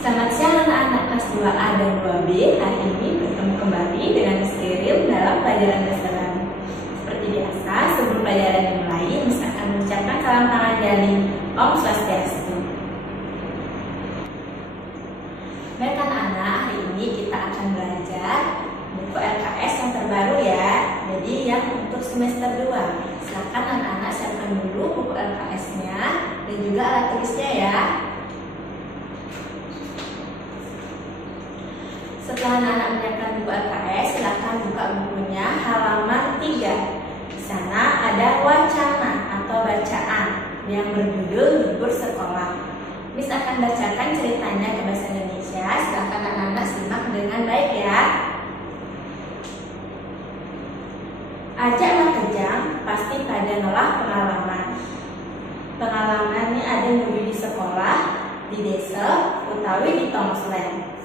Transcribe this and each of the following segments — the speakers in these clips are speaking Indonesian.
Selamat siang anak-anak kelas 2A dan 2B. Hari ini bertemu kembali dengan Miss Tiril dalam pelajaran dasar. Seperti biasa, sebelum pelajaran dimulai, Miss akan mengucapkan salam tangan dari Om Swastiastu. Baik anak-anak, hari ini kita akan belajar buku LKS yang terbaru ya. Jadi yang untuk semester 2. Silakan anak-anak siapkan dulu buku LKS-nya dan juga alat tulisnya ya. Setelah anak-anak menyiapkan buku LKS, silakan buka bukunya halaman 3. Di sana ada wacana atau bacaan yang berjudul libur sekolah. Miss akan bacakan ceritanya ke bahasa Indonesia. Silakan anak-anak simak dengan baik ya. Ajaklah kejang, pasti pada nolak pengalaman. Pengalamannya ada nyuri di sekolah, di desa, utawi di Tongslen.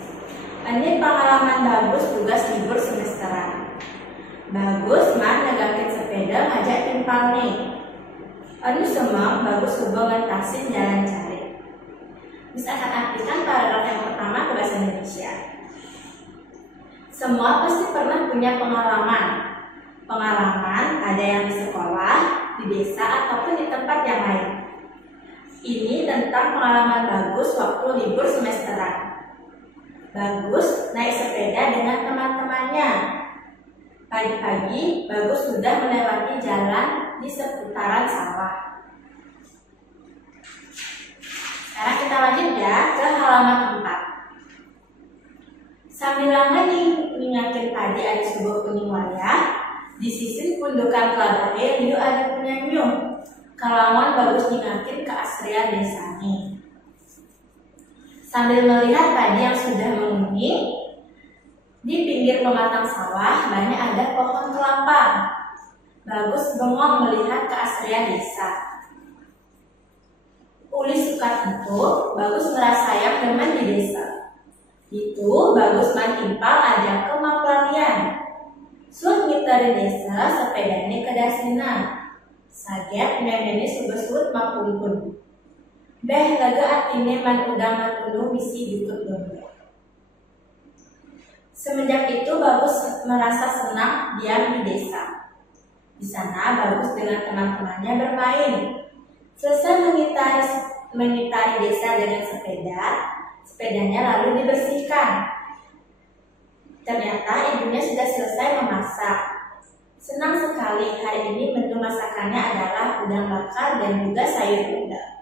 Ini pengalaman bagus tugas libur semesteran. Bagus man ngagakin sepeda ngajak timpal nih. Anu semua bagus hubungan taksi jalan cari. Bisa akan artikan paragraf yang pertama ke bahasa Indonesia. Semua pasti pernah punya pengalaman. Pengalaman ada yang di sekolah, di desa ataupun di tempat yang lain. Ini tentang pengalaman bagus waktu libur semesteran. Bagus naik sepeda dengan teman-temannya. Pagi-pagi, Bagus sudah melewati jalan di seputaran sawah. Sekarang kita lanjut ya ke halaman 4. Sambil lama ningakin tadi ada sebuah kuning wayah, di sisi pundukan kelabare liu ada penyanyi. Kalawan Bagus ningakin keasrian desa nih. Sambil melihat padi yang sudah menguning, di pinggir pematang sawah banyak ada pohon kelapa. Bagus bengong melihat keasrian desa. Uli suka itu, Bagus merasa yang demen di desa. Itu Bagus mantimpal ada ke Maplalian. Sud ngitari desa sepedanya ke dasina. Saget memene subesut makumpun. Beh laga atine man udang matunu misi dukut domba. Semenjak itu Bagus merasa senang diam di desa. Di sana Bagus dengan teman-temannya bermain. Selesai mengitari desa dengan sepeda, sepedanya lalu dibersihkan. Ternyata ibunya sudah selesai memasak. Senang sekali, hari ini menu masakannya adalah udang bakar dan juga sayur udang.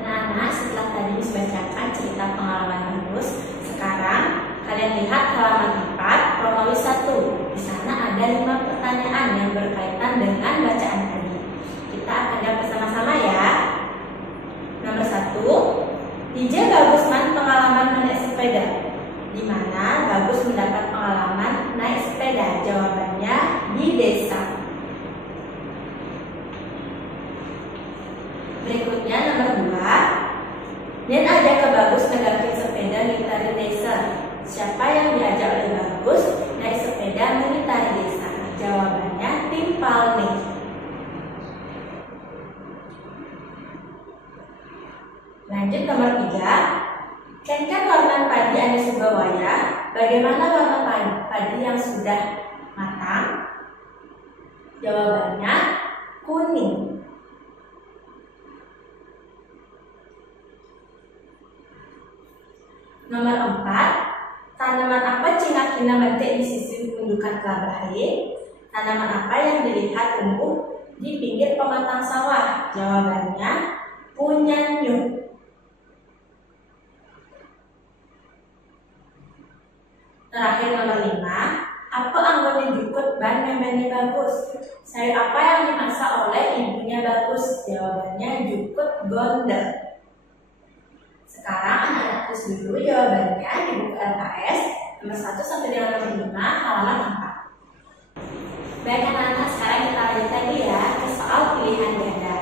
Anak-anak, setelah tadi dibacakan cerita pengalaman Bagus, sekarang kalian lihat halaman 4, kronologis 1. Di sana ada 5 pertanyaan yang berkaitan dengan bacaan tadi. Kita akan jawab bersama-sama ya. Nomor 1, DJ Bagus man pengalaman naik sepeda. Di mana Bagus mendapat pengalaman naik sepeda? Jawabannya di desa. Berikutnya nomor 2, dan ajak ke Bagus ngagakin sepeda ngitari desa. Siapa yang diajak oleh Bagus naik sepeda mengitari desa? Jawabannya timpal nih. Lanjut nomor 3, kenkan warna padi anu subawaya. Bagaimana warna padi yang sudah matang? Jawabannya kuning. Nomor 4, tanaman apa cingakina metik di sisi pundukan kelabare? Tanaman apa yang dilihat tumbuh di pinggir pematang sawah? Jawabannya punyanyu. Terakhir nomor 5, apa anggone jukut ban memeni Bagus? Sayur apa yang dimasak oleh ibunya Bagus? Jawabannya jukut gondel. Sekarang anak-anak tulis dulu jawabannya di buku LKS nomor 1 sampai dengan nomor 5 halaman 4. Baik anak-anak, sekarang kita lanjut lagi ya ke soal pilihan ganda.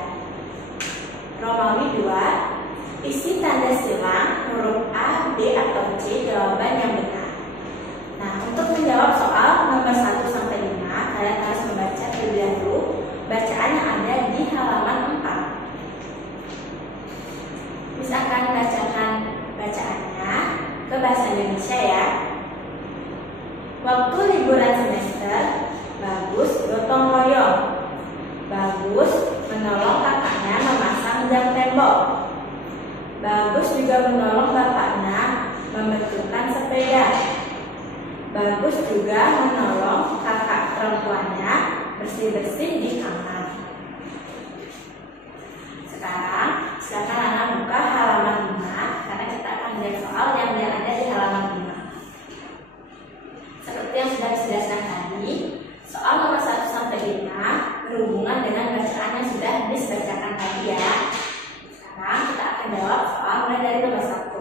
Romawi 2, isi tanda silang huruf A, B, atau C jawaban yang benar. Nah, untuk menjawab soal nomor 1 sampai 5, kalian harus membaca terlebih dahulu bacaan yang ada di halaman 4. Misalkan bacakan bahasa Indonesia ya. Waktu liburan semester, Bagus gotong royong. Bagus menolong kakaknya memasang jam tembok. Bagus juga menolong bapaknya membetulkan sepeda. Bagus juga menolong kakak perempuannya bersih-bersih di kamar. Sekarang silakan anak buka halaman 5 karena kita akan melihat soal yang ada di halaman 5. Seperti yang sudah dijelaskan tadi, soal nomor 1 sampai 5 berhubungan dengan bacaan yang sudah dibacakan tadi ya. Sekarang kita akan jawab soal mulai dari nomor 1.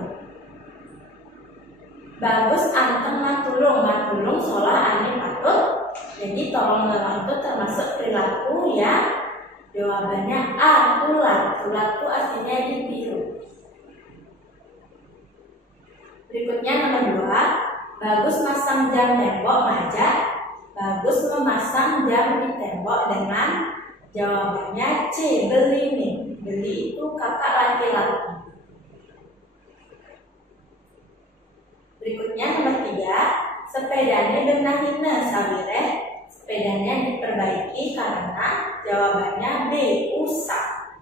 Bagus anteng matulung, matulung solah ani patut. Jadi tolong menolong itu termasuk perilaku ya. Jawabannya A, tular. Tular itu artinya ditiru. Berikutnya nomor 2. Bagus masang jam tembok meja. Bagus memasang jam di tembok dengan jawabannya C, beli nih. Beli itu kakak laki-laki. Berikutnya nomor 3, sepedanya benahina sawireh, sepedanya diperbaiki karena jawabannya B, usah.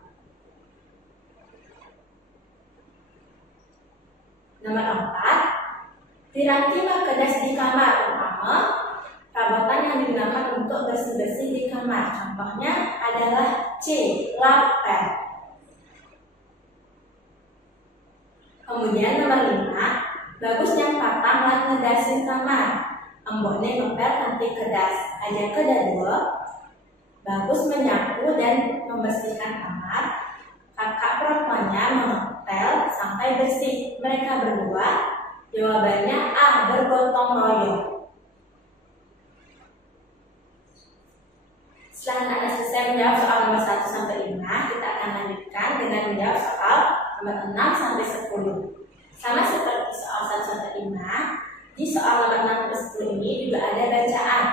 Nomor 4, piranti makedas di kamar umpama perabotan yang digunakan untuk bersih-bersih di kamar. Contohnya adalah C, lapel. Kemudian nomor 5, Bagus yang patang lan ngedasin kamar. Embone ngepel kanti kedas. Aja kedua, Bagus menyapu dan membersihkan kamar. Kakak perempuannya mengepel sampai bersih. Mereka berdua, jawabannya A, bergotong royong. Setelah Anda selesai menjawab soal nomor 1 sampai 5, kita akan lanjutkan dengan menjawab soal nomor 6 sampai 10. Sama seperti soal 1 sampai 5, di soal nomor 6 sampai 10 ini juga ada bacaan.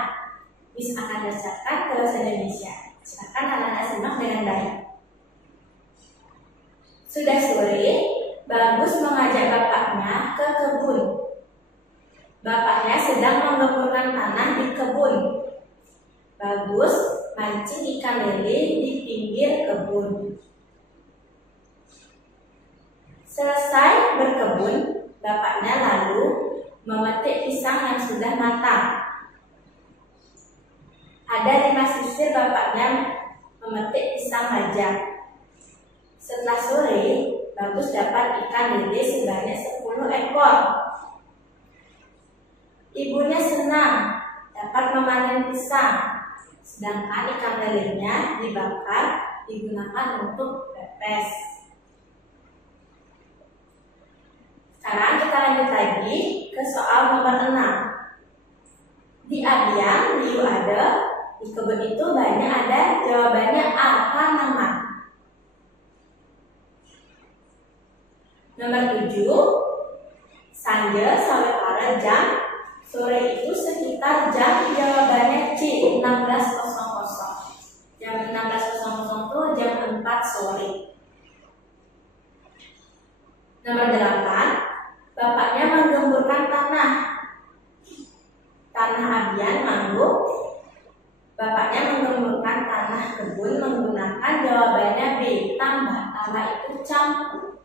Miss akan bacakan ke bahasa Indonesia. Silakan anak-anak simak dengan baik. Sudah sore, Bagus mengajak bapaknya ke kebun. Bapaknya sedang menggemburkan tanah di kebun. Bagus mancing ikan lele di pinggir kebun. Selesai berkebun, bapaknya lalu memetik pisang yang sudah matang. Ada 5 sisir bapaknya memetik pisang raja. Setelah sore, Bagus dapat ikan lele sebanyak 10 ekor. Ibunya senang dapat memanen pisang, sedangkan ikan lelenya dibakar digunakan untuk pepes. Sekarang kita lanjut lagi ke soal nomor 6. Di Abian, Liu ada, di kebun itu banyak ada, jawabannya A, tanaman. Nomor 7, Sanja sawetara jam, sore itu sekitar jam, jawabannya C, 16.00. Jam 16.00 itu jam 4 sore. Nomor 8, bapaknya menggemburkan tanah. Tanah Abian mangguk. Bapaknya menggemburkan tanah kebun menggunakan jawabannya B, tambah. Tambah itu campur.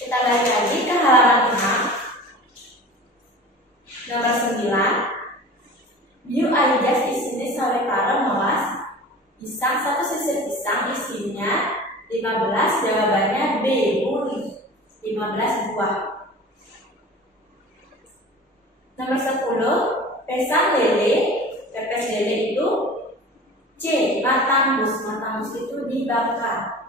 Kita balik lagi ke halaman 6. Nomor 9. Biu Aidas di sini sawetara melas. Pisang, 1 sisir pisang isinya 15, jawabannya B, buri. 15 buah. Nomor 10, pesan lele, pepes lele itu C, matambus. Matambus itu dibakar.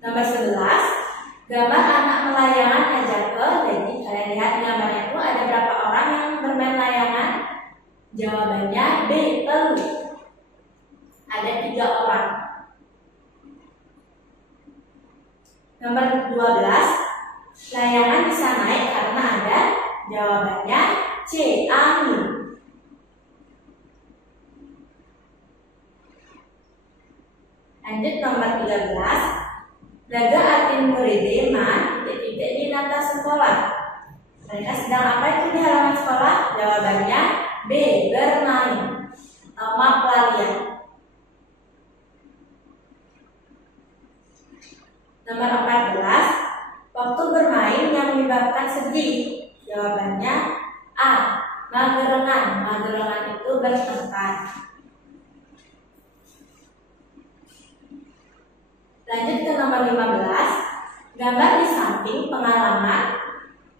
Nomor 11, gambar anak melayangan ajake. Jadi kalian lihat gambarnya itu ada berapa orang yang bermain layangan? Jawabannya B, telu. Ada 3 orang. Nomor 12, layangan bisa naik karena ada, jawabannya C, angin. Lanjut nomor 13, Laga atin muride ma titik-titik di nata sekolah. Mereka sedang apa itu di halaman sekolah? Jawabannya B. Bermain atau pelarian. Nomor 14. Waktu bermain yang menyebabkan sedih. Jawabannya A. Magerengan. Magerengan itu bertengkar. Lanjut ke nomor 15. Gambar di samping pengalaman.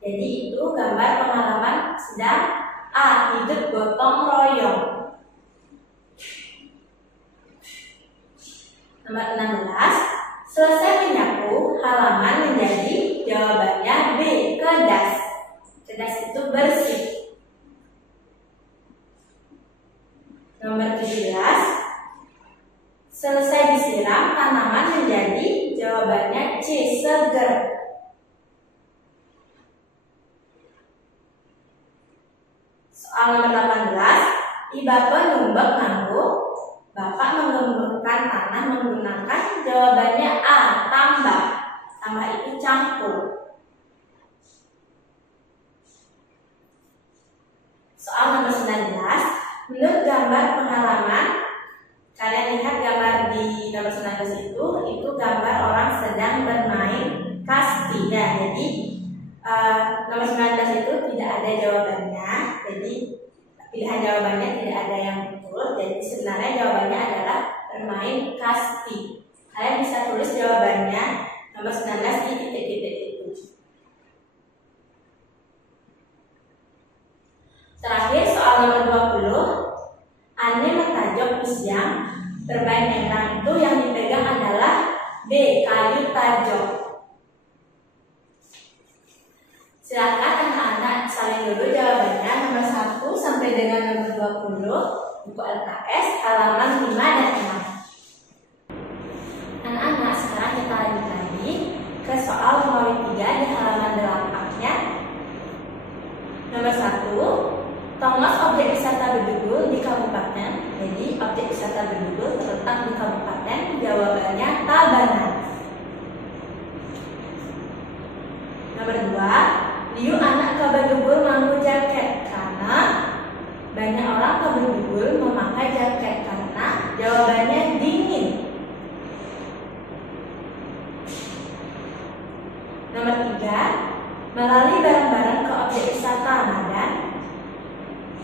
Jadi itu gambar pengalaman sedang A. Hidup gotong royong. Nomor 16. Selesai menyapu halaman menjadi. Jawabannya B. Kedas. Kedas itu bersih. Nomor 17. Selesai disiram tanaman menjadi. Jawabannya C. Seger. Soal nomor 18. Ibapa numbek nganggo. Bapak menggemburkan tanah menggunakan. Jawabannya A. Tambah. Tambah itu campur. Soal nomor 19. Menurut gambar pengalaman, kalian lihat gambar di nomor 19 itu gambar orang sedang bermain kasti ya. Jadi nomor 19 itu tidak ada jawabannya. Jadi pilihan jawabannya tidak ada yang betul. Jadi sebenarnya jawabannya adalah bermain kasti. Kalian bisa tulis jawabannya nomor 19 di titik-titik itu. Terakhir soal nomor 20. Ane mentajok siang. Bermain enak itu yang dipegang adalah B. Kayu tajok. Silakan anak-anak salin dulu jawabannya nomor 1 sampai dengan nomor 20 buku LKS halaman 5 dan 6. Anak-anak, sekarang kita lanjut lagi ke soal nomor 3 di halaman 8-nya. Nomor 1. Thomas objek wisata berdudul di kabupaten. Jadi objek wisata berdudul terletak di kabupaten. Jawabannya Tabanan. Nomor 2. Liu anak ke Bedugul manggu jaket. Karena banyak orang ke Bedugul memakai jaket. Karena jawabannya dingin. Nomor 3. Melalui bareng-bareng ke objek wisata Madan.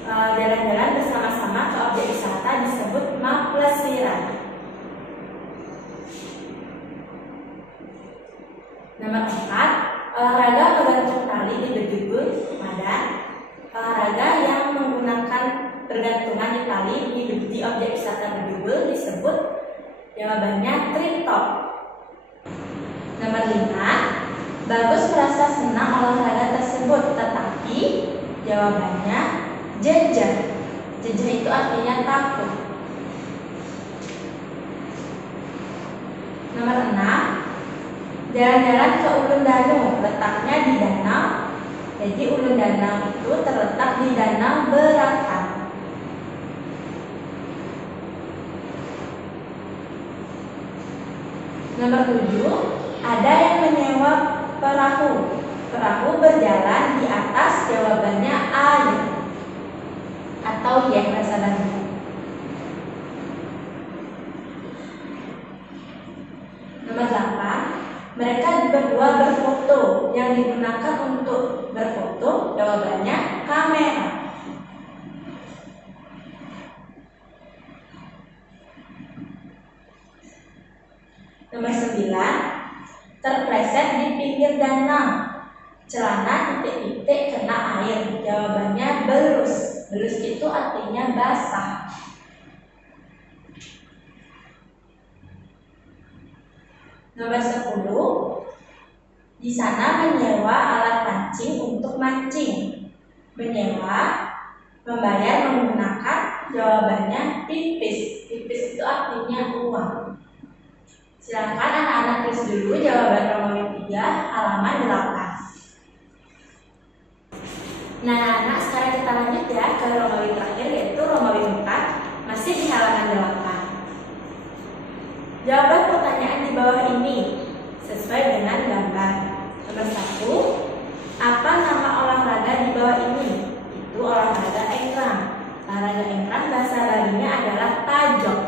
Jalan-jalan bersama-sama ke objek wisata disebut maplesiran. Nomor 4. Olahraga bergantung tali di Bedugul Madan. Olahraga yang menggunakan bergantungan di tali di objek wisata Bedugul disebut. Jawabannya tritop. Nomor 5. Bagus merasa senang olahraga tersebut, tetapi jawabannya jejak. Jejak itu artinya takut. Nomor 6. Jalan-jalan ke Ulun Danau. Letaknya di danau. Jadi Ulun Danau itu terletak di Danau Berakan. Nomor 7. Ada yang menyewa perahu. Perahu berjalan di atas. Jawabannya air atau yang bahasa Bandung. Nomor 8. Mereka berdua berfoto. Yang digunakan untuk berfoto jawabannya kamera. Nomor 9. Terpleset di pinggir danau. Celana titik-titik kena air. Jawabannya belus. Belus itu artinya basah. Nomor 10. Di sana menyewa alat pancing untuk mancing. Menyewa, membayar menggunakan. Jawabannya tipis. Tipis itu artinya uang. Silakan anak-anak tulis dulu jawaban nomor 3 halaman 8. Nah, anak sekarang kita lanjut ya ke Romawi terakhir, yaitu Romawi 4, masih di halaman 8. Jawaban pertanyaan di bawah ini. sesuai dengan gambar. Nomor 1, apa nama olahraga di bawah ini? Itu olahraga engkrang. Olahraga engkrang bahasa Balinya adalah tajok.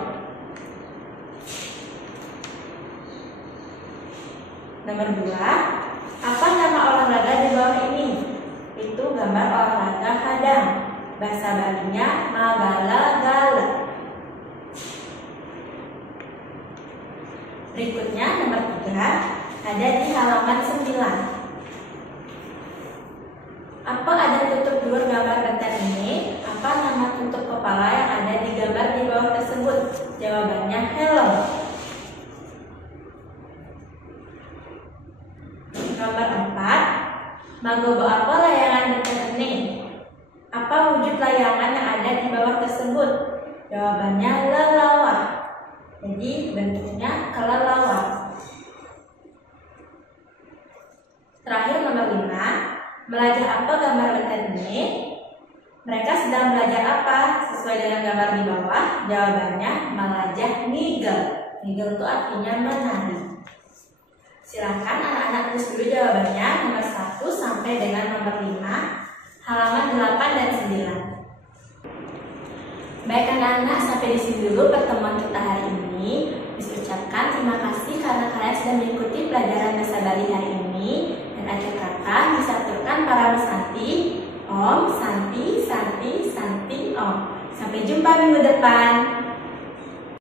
Nomor 2, apa nama olahraga di bawah ini? Itu gambar olahraga hadang. Bahasa Balinya magala-gala. Berikutnya nomor 3, ada di halaman 9. Apa ada tutup dua gambar genteng ini? Apa nama tutup kepala yang ada di gambar di bawah tersebut? Jawabannya helm. Nomor 4, magobo apa layangan genteng ini? Apa wujud layangan yang ada di bawah tersebut? Jawabannya lelawar. Jadi bentuknya kelelawar. Terakhir nomor 5, belajar apa gambar genteng ini? Mereka sedang belajar apa? Sesuai dengan gambar di bawah, jawabannya belajar nigel. Nigel itu artinya menari. Silakan anak-anak tulis dulu jawabannya nomor 1 sampai dengan nomor 5, halaman 8 dan 9. Baik anak-anak, sampai di sini dulu pertemuan kita hari ini. Bisa ucapkan terima kasih karena kalian sudah mengikuti pelajaran bahasa Bali hari ini. Dan akhir kata disatukan para Santi, Om, Santi, Santi, Santi, Om. Sampai jumpa minggu depan.